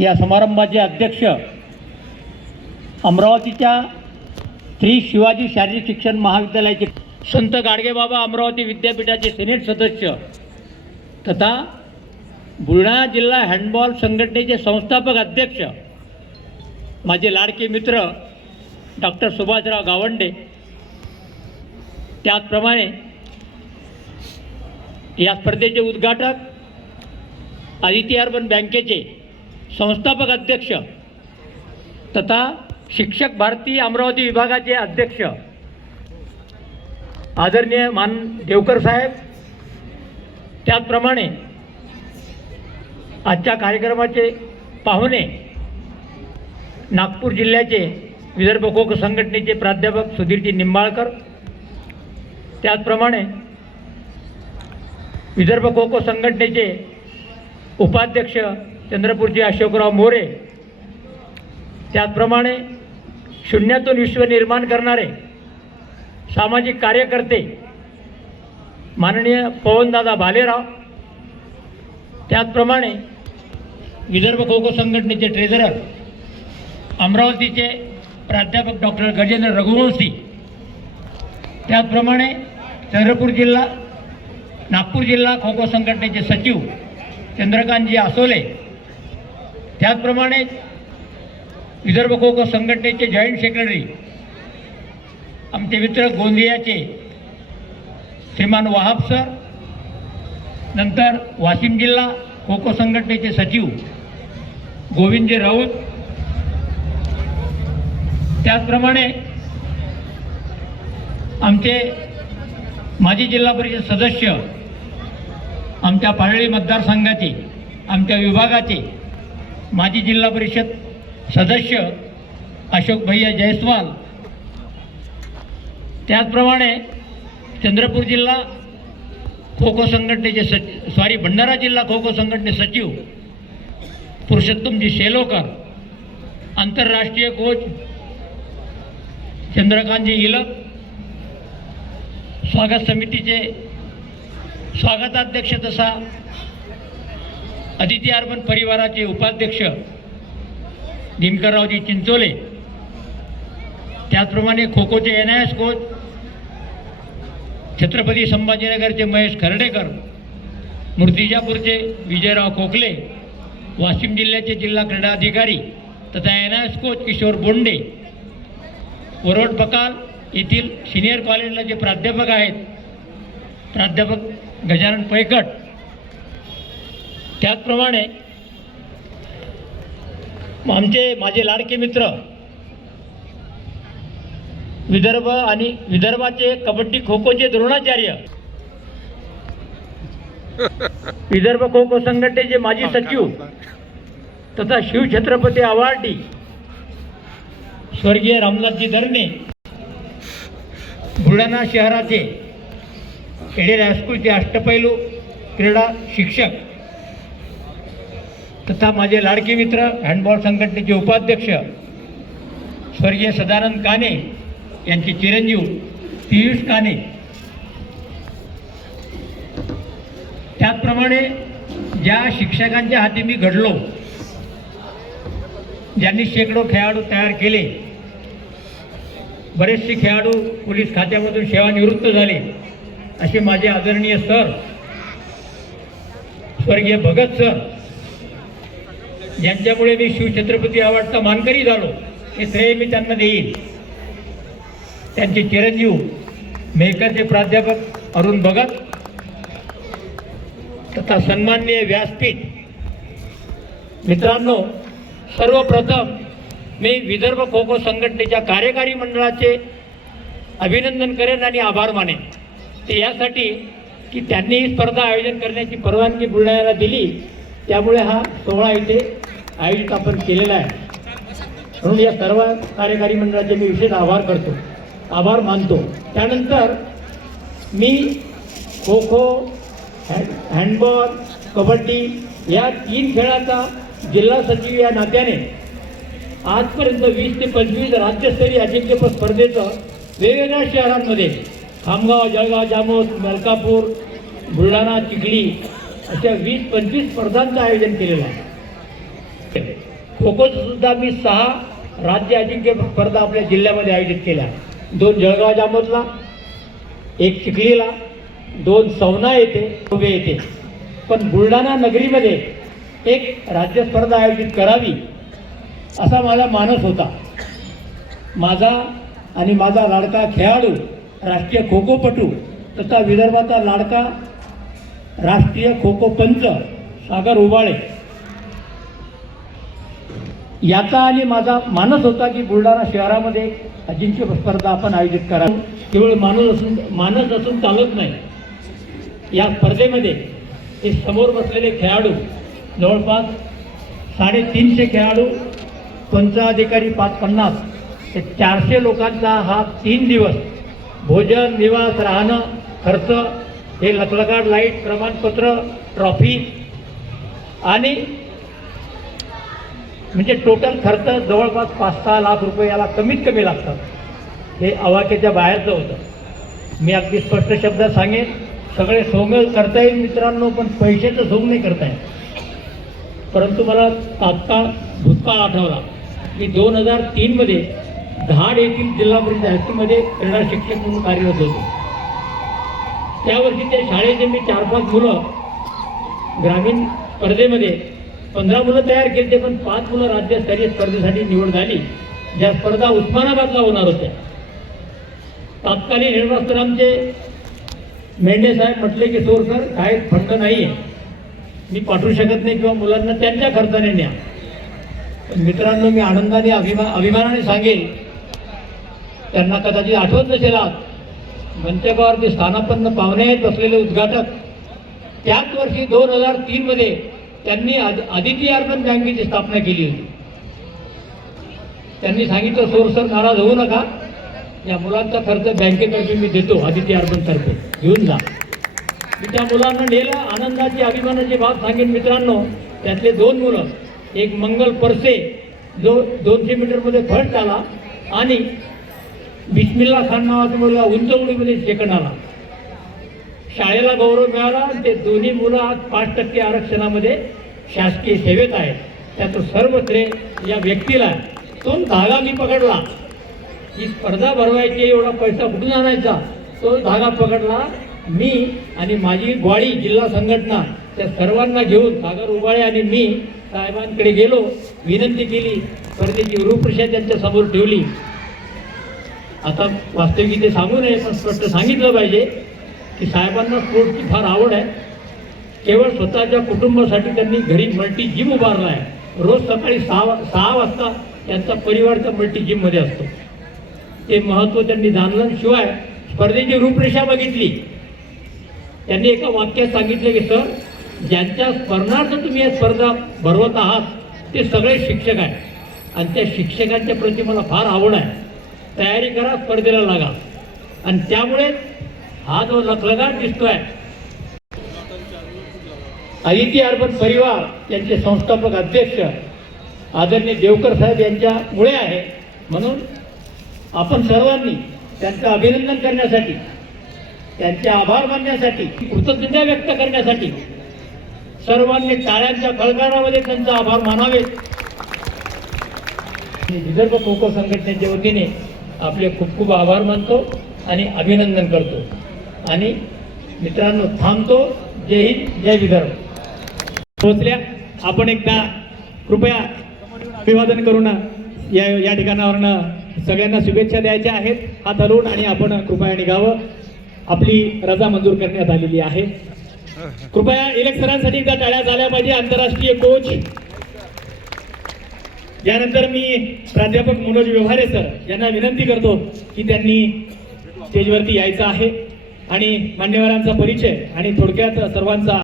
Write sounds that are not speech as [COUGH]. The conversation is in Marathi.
या समारंभाचे अध्यक्ष अमरावतीच्या श्री शिवाजी शारीरिक शिक्षण महाविद्यालयाचे संत गाडगेबाबा अमरावती विद्यापीठाचे सिनेट सदस्य तथा बुलढाणा जिल्हा हँडबॉल संघटनेचे संस्थापक अध्यक्ष माझे लाडके मित्र डॉक्टर सुभाषराव गावंडे. त्याचप्रमाणे या स्पर्धेचे उद्घाटक आदित्य अर्बन बँकेचे संस्थापक अध्यक्ष तथा शिक्षक भारती अमरावती विभागाचे अध्यक्ष आदरणीय मान देवकर साहेब त्याचप्रमाणे आजच्या कार्यक्रमाचे पाहुणे नागपूर जिल्ह्याचे विदर्भ कोक संघटनेचे प्राध्यापक सुधीरजी निंबाळकर त्याचप्रमाणे विदर्भ कोको संघटनेचे उपाध्यक्ष चंद्रपूरचे अशोकराव मोरे. त्याचप्रमाणे शून्यातून विश्व निर्माण करणारे सामाजिक कार्यकर्ते माननीय पवनदादा भालेराव. त्याचप्रमाणे विदर्भ खो खो संघटनेचे ट्रेझरर अमरावतीचे प्राध्यापक डॉक्टर गजेंद्र रघुवंशी. त्याचप्रमाणे चंद्रपूर जिल्हा नागपूर जिल्हा खो खो संघटनेचे सचिव चंद्रकांतजी आसोले. त्याचप्रमाणे विदर्भ खो खो संघटनेचे जॉईंट सेक्रेटरी आमचे मित्र गोंदियाचे श्रीमान वाहाब सर नंतर वाशिम जिल्हा खो खो संघटनेचे सचिव गोविंदजी राऊत. त्याचप्रमाणे आमचे माजी जिल्हा परिषद सदस्य आमच्या पारळी मतदारसंघाचे आमच्या विभागाचे माजी जिल्हा परिषद सदस्य अशोक भैया जयस्वाल. त्याचप्रमाणे चंद्रपूर जिल्हा खो खो संघटनेचे सचिव सॉरी भंडारा जिल्हा खो खो संघटने सचिव पुरुषोत्तमजी शेलोकर आंतरराष्ट्रीय कोच चंद्रकांतजी इलक स्वागत समितीचे स्वागताध्यक्ष तसा अदिती अर्बन परिवाराचे उपाध्यक्ष दिनकररावजी चिंचोले त्याचप्रमाणे खो खोचे N I S coach Chhatrapati संभाजीनगरचे Mahesh Khardekar मूर्तिजापूरचे विजयराव खोकले वाशिम जिल्ह्याचे जिल्हा क्रीडा अधिकारी तथा N I S coach Kishor Bonde Varod Bakal येथील सिनियर कॉलेजला जे प्राध्यापक आहेत प्राध्यापक गजानन पैकट त्याचप्रमाणे आमचे माझे लाडके मित्र विदर्भ आणि विदर्भाचे कबड्डी खो खोचे द्रोणाचार्य [LAUGHS] विदर्भ खो खो संघटनेचे माजी सचिव तथा शिवछत्रपती अवार्डी स्वर्गीय रामनाथजी धरणे बुलढाणा शहराचे खेडेर हायस्कूलचे अष्टपैलू क्रीडा शिक्षक तथा माझे लाडके मित्र हँडबॉल संघटनेचे उपाध्यक्ष स्वर्गीय सदानंद काने यांचे चिरंजीव पियुष काने. त्याचप्रमाणे ज्या शिक्षकांच्या हाती मी घडलो ज्यांनी शेकडो खेळाडू तयार केले बरेचसे खेळाडू पोलीस खात्यामधून सेवानिवृत्त झाले असे माझे आदरणीय सर स्वर्गीय भगत सर ज्यांच्यामुळे मी शिवछत्रपती अवॉर्डचा मानकरी झालो. हे श्रेय मी त्यांना देईन. त्यांचे चिरंजीव मेहकरचे प्राध्यापक अरुण भगत तथा सन्माननीय व्यासपीठ. मित्रांनो सर्वप्रथम मी विदर्भ खो खो संघटनेच्या कार्यकारी मंडळाचे अभिनंदन करेन आणि आभार मानेन. ते यासाठी की त्यांनी ही स्पर्धा आयोजन करण्याची परवानगी बुलढाण्याला दिली. त्यामुळे हा सोहळा इथे आयोजित आपण केलेला आहे. म्हणून या सर्व कार्यकारी मंडळाचे मी विशेष आभार करतो. आभार मानतो. त्यानंतर मी खो खो हँडबॉल कबड्डी या तीन खेळाचा जिल्हा सचिव या नात्याने आजपर्यंत वीस ते पंचवीस राज्यस्तरीय अजिंक्यपद स्पर्धेचं वेगवेगळ्या शहरांमध्ये खामगाव जळगाव जामोद मलकापूर बुलढाणा चिखली अशा वीस पंचवीस स्पर्धांचं आयोजन केलेलं आहे. खो खोचं मी सहा राज्य अजिंक्य स्पर्धा आपल्या जिल्ह्यामध्ये आयोजित केल्या. दोन जळगाव जामोदला एक चिखलीला दोन सवना येथे उभे येथे. पण बुलढाणा नगरीमध्ये एक राज्य स्पर्धा आयोजित करावी असा माझा मानस होता. माझा आणि माझा लाडका खेळाडू राष्ट्रीय खो खोपटू तथा विदर्भाचा लाडका राष्ट्रीय खो खो पंच सागर उबाळे याचा आणि माझा मानस होता की बुलढाणा शहरामध्ये अजिंक्य स्पर्धा आपण आयोजित करा केवळ माणूस असून मानस असून चालत नाही. या स्पर्धेमध्ये हे समोर बसलेले खेळाडू जवळपास साडेतीनशे खेळाडू पंच अधिकारी पाच पन्नास ते चारशे लोकांचा हा तीन दिवस भोजन निवास राहणं खर्च हे लखलखाट लाइट प्रमाणपत्र ट्रॉफी आणि म्हणजे टोटल खर्च जवळपास पाच सहा लाख रुपये याला कमीत कमी लागतात. हे अवाक्याच्या बाहेरचं होतं. मी अगदी स्पष्ट शब्दात सांगेन सगळे सोंग करता येईल मित्रांनो पण पैशाचं सोंग नाही करता येत परंतु मला तात्काळ भूतकाळ आठवला. की दोन हजार तीनमध्ये धाड येथील जिल्हा परिषद हायस्कूलमध्ये क्रीडा शिक्षक म्हणून कार्यरत होतो. त्यावर्षी त्या शाळेचे मी चार पाच मुलं ग्रामीण स्पर्धेमध्ये पंधरा मुलं तयार केली पण पाच मुलं राज्यस्तरीय स्पर्धेसाठी निवड झाली. ज्या स्पर्धा उस्मानाबादला होणार होत्या. तात्कालीन हेडमास्टर आमचे मेंढे साहेब म्हटले की सोर सर काय फंड नाही आहे मी पाठवू शकत नाही किंवा मुलांना त्यांच्या खर्चाने न्या. पण मित्रांनो मी आनंदाने अभिमा अभिमानाने सांगेल त्यांना कदाचित आठवत नसेल आज मंचकावरती स्थानापन्न पाहुणे आहेत बसलेले उद्घाटक. त्याच वर्षी दोन हजार तीनमध्ये त्यांनी आद- आदिती अर्बन बँकेची स्थापना केली होती. त्यांनी सांगितलं सोरसर नाराज होऊ नका. या मुलांचा खर्च बँकेतर्फे मी देतो आदिती अर्बन तर्फे. घेऊन जा. मी त्या मुलांना नेलं आनंदाची अभिमानाची बाब सांगेन मित्रांनो. त्यातले दोन मुलं एक मंगल परसे जो दोनशे मीटरमध्ये फट आला आणि बिस्मिल्ला खान नावाचा मुलगा उंच उडीमध्ये सेकंड आला. शाळेला गौरव मिळाला ते दोन्ही मुलं आज पाच टक्के आरक्षणामध्ये शासकीय सेवेत आहेत. त्याचं सर्व श्रेय या व्यक्तीला तो धागा मी पकडला. ही स्पर्धा भरवायची एवढा पैसा कुठून आणायचा? तो धागा पकडला मी आणि माझी ग्वाळी जिल्हा संघटना. त्या सर्वांना घेऊन सागर उबाळे आणि मी साहेबांकडे गेलो विनंती केली स्पर्धेची रूपरेषा त्यांच्यासमोर ठेवली. आता वास्तविक ते सांगू नये पण स्पष्ट सांगितलं पाहिजे की साहेबांना स्पोर्टची फार आवड आहे. केवळ स्वतःच्या कुटुंबासाठी त्यांनी घरी मल्टी जिम उभारला आहे रोज सकाळी सहा वा- सहा वाजता त्यांचा परिवार त्या मल्टी जिममध्ये असतो. ते महत्त्व त्यांनी जाणलं. शिवाय स्पर्धेची रूपरेषा बघितली. त्यांनी एका वाक्यात सांगितलं की सर ज्यांच्या स्मरणार्थ तुम्ही या स्पर्धा भरवत आहात ते सगळे शिक्षक आहेत. आणि त्या शिक्षकांच्या प्रती मला फार आवड आहे. तयारी करा स्पर्धेला लागा. आणि त्यामुळे हा जो लखलगाट दिसतोय. अदिती अर्बन परिवार यांचे संस्थापक अध्यक्ष आदरणीय देवकर साहेब यांच्यामुळे आहे. म्हणून आपण सर्वांनी त्यांचं अभिनंदन करण्यासाठी त्यांचे आभार मानण्यासाठी कृतज्ञता व्यक्त करण्यासाठी सर्वांनी टाळ्यांच्या खळखळामध्ये त्यांचा आभार मानावे विदर्भ खो खो संघटनेच्या वतीने आपले खूप खूप आभार मानतो आणि अभिनंदन करतो. आणि मित्रांनो थांबतो. जय हिंद जय विदर्भ. पोहोचल्या. आपण एकदा कृपया अभिवादन करून या या ठिकाणावरनं सगळ्यांना शुभेच्छा द्यायच्या आहेत. हात हलवून आणि आपण कृपया निघावं. आपली रजा मंजूर करण्यात आलेली आहे. कृपया इलेक्शनासाठी एकदा टाळ्या झाल्या पाहिजे आंतरराष्ट्रीय कोच. यानंतर मी प्राध्यापक मनोज व्यवहारे सर यांना विनंती करतो की त्यांनी स्टेजवरती यायचं आहे. आणि मान्यवरांचा परिचय आणि थोडक्यात सर्वांचा